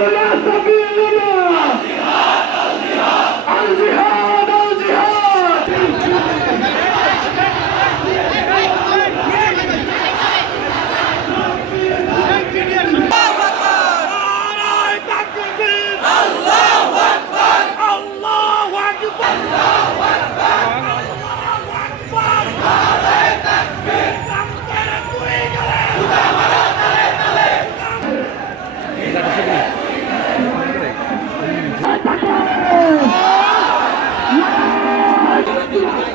لا سبيل لنا الجهاد